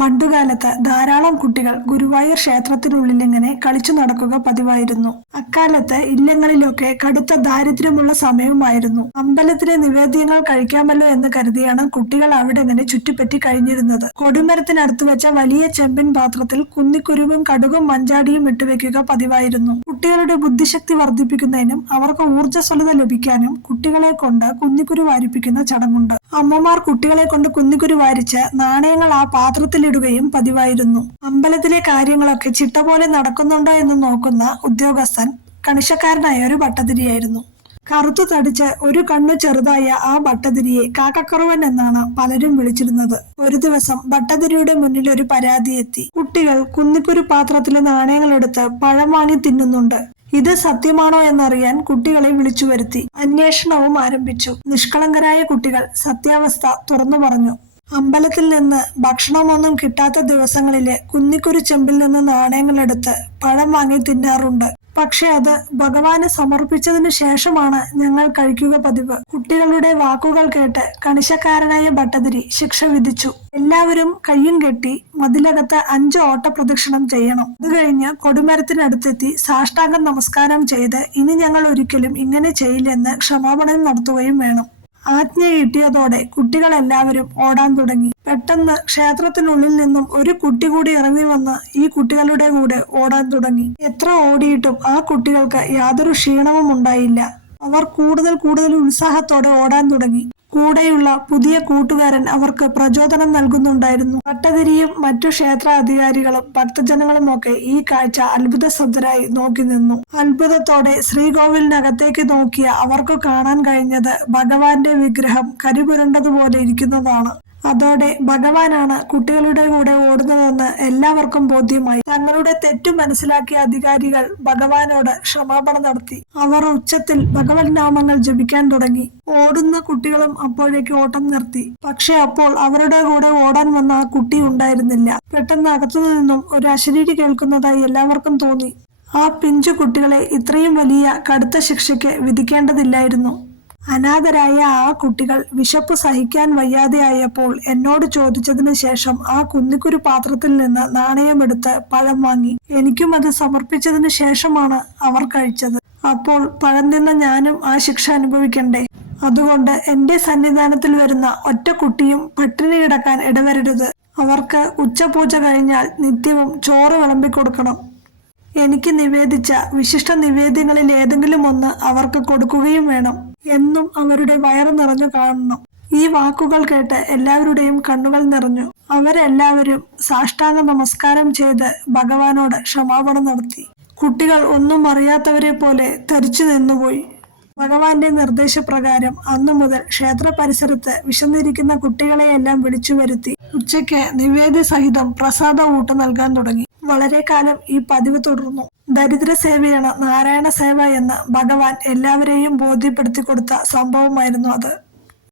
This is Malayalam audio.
പണ്ടുകാലത്ത് ധാരാളം കുട്ടികൾ ഗുരുവായൂർ ക്ഷേത്രത്തിനുള്ളിലിങ്ങനെ കളിച്ചു നടക്കുക പതിവായിരുന്നു. അക്കാലത്ത് ഇല്ലങ്ങളിലൊക്കെ കടുത്ത ദാരിദ്ര്യമുള്ള സമയവുമായിരുന്നു. അമ്പലത്തിലെ നിവേദ്യങ്ങൾ കഴിക്കാമല്ലോ എന്ന് കരുതിയാണ് കുട്ടികൾ അവിടെ ഇങ്ങനെ ചുറ്റിപ്പറ്റി കഴിഞ്ഞിരുന്നത്. കൊടിമരത്തിനടുത്ത് വെച്ച വലിയ ചെമ്പിൻ പാത്രത്തിൽ കുന്നിക്കുരുവും കടുകും മഞ്ചാടിയും ഇട്ടുവെക്കുക പതിവായിരുന്നു. കുട്ടികളുടെ ബുദ്ധിശക്തി വർദ്ധിപ്പിക്കുന്നതിനും അവർക്ക് ഊർജ്ജസ്വലത ലഭിക്കാനും കുട്ടികളെ കൊണ്ട് കുന്നിക്കുരു വാരിപ്പിക്കുന്ന ചടങ്ങുണ്ട്. അമ്മമാർ കുട്ടികളെ കൊണ്ട് കുന്നിക്കുരു വാരിച്ച് നാണയങ്ങൾ ആ പാത്രത്തിൽ ഇടുകയും പതിവായിരുന്നു. അമ്പലത്തിലെ കാര്യങ്ങളൊക്കെ ചിട്ട പോലെ നടക്കുന്നുണ്ടോ എന്ന് നോക്കുന്ന ഉദ്യോഗസ്ഥൻ കണിശക്കാരനായ ഒരു ഭട്ടതിരിയായിരുന്നു. കറുത്തു തടിച്ച് ഒരു കണ്ണു ചെറുതായ ആ ഭട്ടതിരിയെ കാക്കക്കറുവൻ എന്നാണ് പലരും വിളിച്ചിരുന്നത്. ഒരു ദിവസം ഭട്ടതിരിയുടെ മുന്നിൽ ഒരു പരാതി എത്തി. കുട്ടികൾ കുന്നിക്കുരു പാത്രത്തിലെ നാണയങ്ങൾ എടുത്ത് പഴം വാങ്ങി തിന്നുന്നുണ്ട്. ഇത് സത്യമാണോ എന്നറിയാൻ കുട്ടികളെ വിളിച്ചു വരുത്തി. അന്വേഷണവും ആരംഭിച്ചു. നിഷ്കളങ്കരായ കുട്ടികൾ സത്യാവസ്ഥ തുറന്നു പറഞ്ഞു. അമ്പലത്തിൽ നിന്ന് ഭക്ഷണമൊന്നും കിട്ടാത്ത ദിവസങ്ങളില് കുന്നിക്കുരു ചെമ്പിൽ നിന്ന് നാണയങ്ങൾ എടുത്ത് പഴം വാങ്ങി തിന്നാറുണ്ട്. പക്ഷെ അത് ഭഗവാന് സമർപ്പിച്ചതിന് ശേഷമാണ് ഞങ്ങൾ കഴിക്കുക പതിവ്. കുട്ടികളുടെ വാക്കുകൾ കേട്ട് കണിശക്കാരനായ ഭട്ടതിരി ശിക്ഷ വിധിച്ചു. എല്ലാവരും കയ്യും കെട്ടി മതിലകത്ത് 5 ഓട്ട പ്രദക്ഷിണം ചെയ്യണം. അത് കഴിഞ്ഞ് കൊടിമരത്തിനടുത്തെത്തി സാഷ്ടാംഗം നമസ്കാരം ചെയ്ത് ഇനി ഞങ്ങൾ ഒരിക്കലും ഇങ്ങനെ ചെയ്യില്ലെന്ന് ക്ഷമാപണം നടത്തുകയും വേണം. ആജ്ഞ കിട്ടിയതോടെ കുട്ടികളെല്ലാവരും ഓടാൻ തുടങ്ങി. പെട്ടെന്ന് ക്ഷേത്രത്തിനുള്ളിൽ നിന്നും ഒരു കുട്ടി കൂടി ഇറങ്ങി വന്ന് ഈ കുട്ടികളുടെ കൂടെ ഓടാൻ തുടങ്ങി. എത്ര ഓടിയിട്ടും ആ കുട്ടികൾക്ക് യാതൊരു ക്ഷീണവും ഉണ്ടായില്ല. അവർ കൂടുതൽ ഉത്സാഹത്തോടെ ഓടാൻ തുടങ്ങി. കൂടെയുള്ള പുതിയ കൂട്ടുകാരൻ അവർക്ക് പ്രചോദനം നൽകുന്നുണ്ടായിരുന്നു. ഭട്ടതിരിയും മറ്റു ക്ഷേത്ര അധികാരികളും ഭക്തജനങ്ങളും ഒക്കെ ഈ കാഴ്ച അത്ഭുതസദ്ധരായി നോക്കി നിന്നു. അത്ഭുതത്തോടെ ശ്രീകോവിലിനകത്തേക്ക് നോക്കിയ അവർക്ക് കാണാൻ കഴിഞ്ഞത് ഭഗവാന്റെ വിഗ്രഹം കരിപുരണ്ടതുപോലെ ഇരിക്കുന്നതാണ്. അതോടെ ഭഗവാനാണ് കുട്ടികളുടെ കൂടെ ഓടുന്നതെന്ന് എല്ലാവർക്കും ബോധ്യമായി. തങ്ങളുടെ തെറ്റു മനസ്സിലാക്കിയ അധികാരികൾ ഭഗവാനോട് ക്ഷമാപണം നടത്തി. അവർ ഉച്ചത്തിൽ ഭഗവത് നാമങ്ങൾ ജപിക്കാൻ തുടങ്ങി. ഓടുന്ന കുട്ടികളും അപ്പോഴേക്ക് ഓട്ടം നിർത്തി. പക്ഷെ അപ്പോൾ അവരുടെ കൂടെ ഓടാൻ വന്ന ആ കുട്ടി ഉണ്ടായിരുന്നില്ല. പെട്ടെന്ന് അകത്തു നിന്നും ഒരു അശരീരി കേൾക്കുന്നതായി എല്ലാവർക്കും തോന്നി. ആ പിഞ്ചു കുട്ടികളെ ഇത്രയും വലിയ കടുത്ത ശിക്ഷയ്ക്ക് വിധിക്കേണ്ടതില്ലായിരുന്നു. അനാഥരായ ആ കുട്ടികൾ വിശപ്പ് സഹിക്കാൻ വയ്യാതെയായപ്പോൾ എന്നോട് ചോദിച്ചതിന് ശേഷം ആ കുന്നിക്കുരു പാത്രത്തിൽ നിന്ന് നാണയമെടുത്ത് പഴം വാങ്ങി. എനിക്കും അത് സമർപ്പിച്ചതിന് ശേഷമാണ് അവർ കഴിച്ചത്. അപ്പോൾ പഴം തിന്ന ഞാനും ആ ശിക്ഷ അനുഭവിക്കണ്ടേ? അതുകൊണ്ട് എന്റെ സന്നിധാനത്തിൽ വരുന്ന ഒറ്റ കുട്ടിയും പട്ടിണി കിടക്കാൻ ഇടവരരുത്. അവർക്ക് ഉച്ചപൂജ കഴിഞ്ഞാൽ നിത്യവും ചോറ് വിളമ്പിക്കൊടുക്കണം. എനിക്ക് നിവേദിച്ച വിശിഷ്ട നിവേദ്യങ്ങളിൽ ഏതെങ്കിലും ഒന്ന് അവർക്ക് കൊടുക്കുകയും വേണം. എന്നും അവരുടെ വയറ് നിറഞ്ഞു കാണണം. ഈ വാക്കുകൾ കേട്ട് എല്ലാവരുടെയും കണ്ണുകൾ നിറഞ്ഞു. അവരെല്ലാവരും സാഷ്ടാംഗ നമസ്കാരം ചെയ്ത് ഭഗവാനോട് ക്ഷമാപണം നടത്തി. കുട്ടികൾ ഒന്നും അറിയാത്തവരെ പോലെ തരിച്ചു നിന്നുപോയി. ഭഗവാന്റെ നിർദ്ദേശപ്രകാരം അന്നു മുതൽ ക്ഷേത്ര പരിസരത്ത് വിശന്നിരിക്കുന്ന കുട്ടികളെയെല്ലാം വിളിച്ചു വരുത്തി ഉച്ചയ്ക്ക് നിവേദ്യ സഹിതം പ്രസാദ ഊട്ട് നൽകാൻ തുടങ്ങി. വളരെ കാലം ഈ പതിവ് തുടർന്നു. ദരിദ്ര സേവയാണ് നാരായണ സേവ എന്ന് ഭഗവാൻ എല്ലാവരെയും ബോധ്യപ്പെടുത്തി കൊടുത്ത സംഭവമായിരുന്നു അത്.